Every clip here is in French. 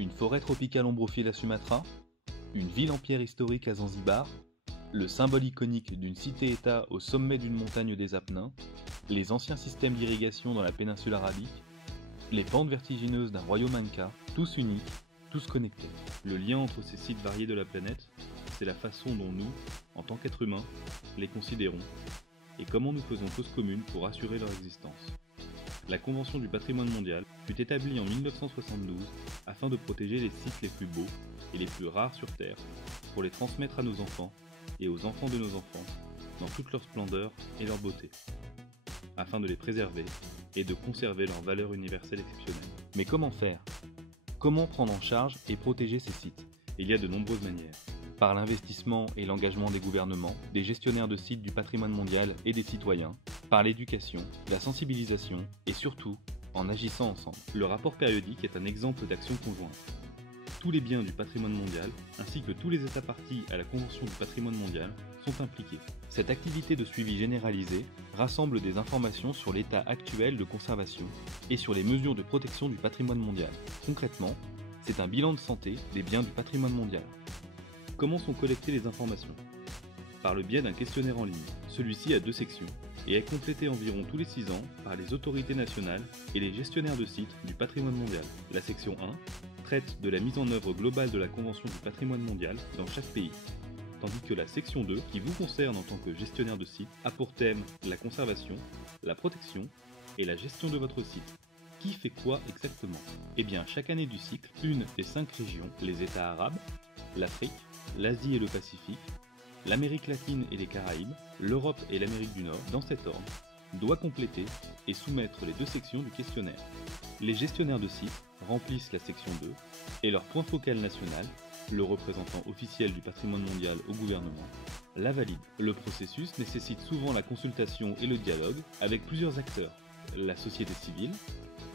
Une forêt tropicale ombrophile à Sumatra, une ville en pierre historique à Zanzibar, le symbole iconique d'une cité-État au sommet d'une montagne des Apennins, les anciens systèmes d'irrigation dans la péninsule arabique, les pentes vertigineuses d'un royaume inca, tous uniques, tous connectés. Le lien entre ces sites variés de la planète, c'est la façon dont nous, en tant qu'êtres humains, les considérons, et comment nous faisons cause commune pour assurer leur existence. La Convention du patrimoine mondial fut établie en 1972 afin de protéger les sites les plus beaux et les plus rares sur Terre, pour les transmettre à nos enfants et aux enfants de nos enfants, dans toute leur splendeur et leur beauté, afin de les préserver et de conserver leur valeur universelle exceptionnelle. Mais comment faire? Comment prendre en charge et protéger ces sites? Il y a de nombreuses manières. Par l'investissement et l'engagement des gouvernements, des gestionnaires de sites du patrimoine mondial et des citoyens, par l'éducation, la sensibilisation et surtout, en agissant ensemble. Le rapport périodique est un exemple d'action conjointe. Tous les biens du patrimoine mondial, ainsi que tous les États parties à la Convention du patrimoine mondial, sont impliqués. Cette activité de suivi généralisé rassemble des informations sur l'état actuel de conservation et sur les mesures de protection du patrimoine mondial. Concrètement, c'est un bilan de santé des biens du patrimoine mondial. Comment sont collectées les informations? Par le biais d'un questionnaire en ligne. Celui-ci a 2 sections et est complété environ tous les 6 ans par les autorités nationales et les gestionnaires de sites du patrimoine mondial. La section 1 traite de la mise en œuvre globale de la Convention du patrimoine mondial dans chaque pays, tandis que la section 2, qui vous concerne en tant que gestionnaire de site, a pour thème la conservation, la protection et la gestion de votre site. Qui fait quoi exactement? Eh bien, chaque année du cycle, une des 5 régions, les États arabes, l'Afrique, l'Asie et le Pacifique, l'Amérique latine et les Caraïbes, l'Europe et l'Amérique du Nord, dans cet ordre, doit compléter et soumettre les 2 sections du questionnaire. Les gestionnaires de sites remplissent la section 2 et leur point focal national, le représentant officiel du patrimoine mondial au gouvernement, la valide. Le processus nécessite souvent la consultation et le dialogue avec plusieurs acteurs, la société civile,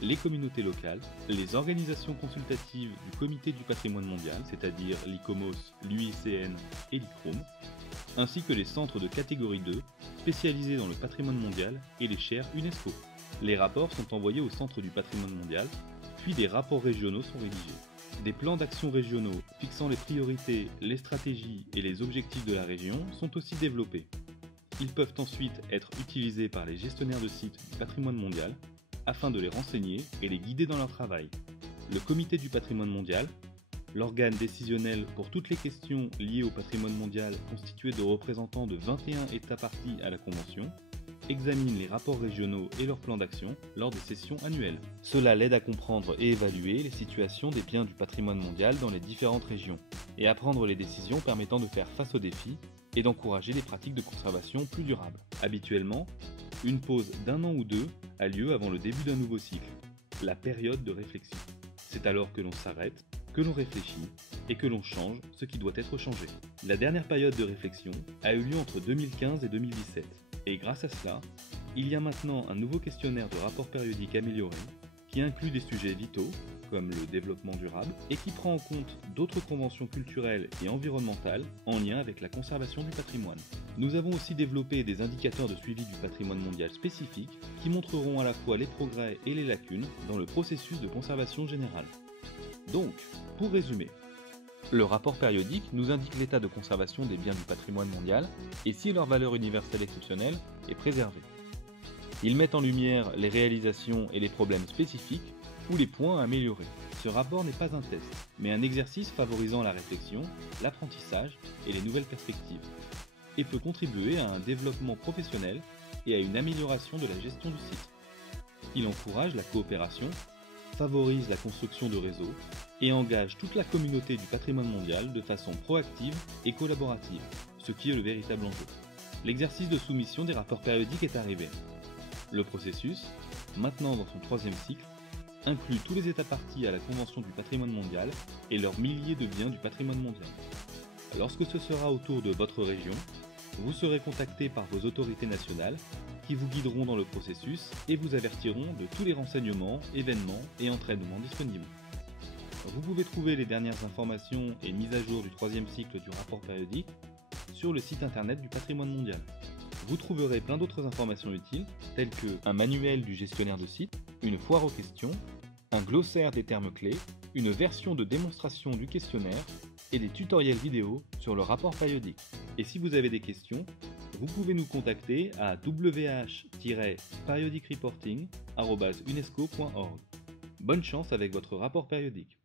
les communautés locales, les organisations consultatives du Comité du patrimoine mondial, c'est-à-dire l'ICOMOS, l'UICN et l'ICROM, ainsi que les centres de catégorie 2 spécialisés dans le patrimoine mondial et les chaires UNESCO. Les rapports sont envoyés au Centre du patrimoine mondial, puis des rapports régionaux sont rédigés. Des plans d'action régionaux fixant les priorités, les stratégies et les objectifs de la région sont aussi développés. Ils peuvent ensuite être utilisés par les gestionnaires de sites du patrimoine mondial afin de les renseigner et les guider dans leur travail. Le Comité du patrimoine mondial, l'organe décisionnel pour toutes les questions liées au patrimoine mondial constitué de représentants de 21 États parties à la Convention, examine les rapports régionaux et leurs plans d'action lors des sessions annuelles. Cela l'aide à comprendre et évaluer les situations des biens du patrimoine mondial dans les différentes régions, et à prendre les décisions permettant de faire face aux défis et d'encourager les pratiques de conservation plus durables. Habituellement, une pause d'1 an ou 2 a lieu avant le début d'un nouveau cycle, la période de réflexion. C'est alors que l'on s'arrête, que l'on réfléchit et que l'on change ce qui doit être changé. La dernière période de réflexion a eu lieu entre 2015 et 2017. Et grâce à cela, il y a maintenant un nouveau questionnaire de rapport périodique amélioré qui inclut des sujets vitaux, comme le développement durable, et qui prend en compte d'autres conventions culturelles et environnementales en lien avec la conservation du patrimoine. Nous avons aussi développé des indicateurs de suivi du patrimoine mondial spécifiques qui montreront à la fois les progrès et les lacunes dans le processus de conservation générale. Donc, pour résumer, le rapport périodique nous indique l'état de conservation des biens du patrimoine mondial et si leur valeur universelle exceptionnelle est préservée. Il met en lumière les réalisations et les problèmes spécifiques ou les points à améliorer. Ce rapport n'est pas un test, mais un exercice favorisant la réflexion, l'apprentissage et les nouvelles perspectives, et peut contribuer à un développement professionnel et à une amélioration de la gestion du site. Il encourage la coopération, favorise la construction de réseaux et engage toute la communauté du patrimoine mondial de façon proactive et collaborative, ce qui est le véritable enjeu. L'exercice de soumission des rapports périodiques est arrivé. Le processus, maintenant dans son 3e cycle, inclut tous les États parties à la Convention du patrimoine mondial et leurs milliers de biens du patrimoine mondial. Lorsque ce sera au tour de votre région, vous serez contacté par vos autorités nationales qui vous guideront dans le processus et vous avertiront de tous les renseignements, événements et entraînements disponibles. Vous pouvez trouver les dernières informations et mises à jour du 3e cycle du rapport périodique sur le site internet du patrimoine mondial. Vous trouverez plein d'autres informations utiles, telles que un manuel du gestionnaire de site, une foire aux questions, un glossaire des termes clés une version de démonstration du questionnaire et des tutoriels vidéo sur le rapport périodique. Et si vous avez des questions, vous pouvez nous contacter à wh-periodicreporting@unesco.org. Bonne chance avec votre rapport périodique.